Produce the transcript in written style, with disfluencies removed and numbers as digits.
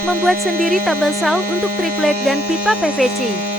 Membuat sendiri tabel saw untuk triplet dan pipa PVC.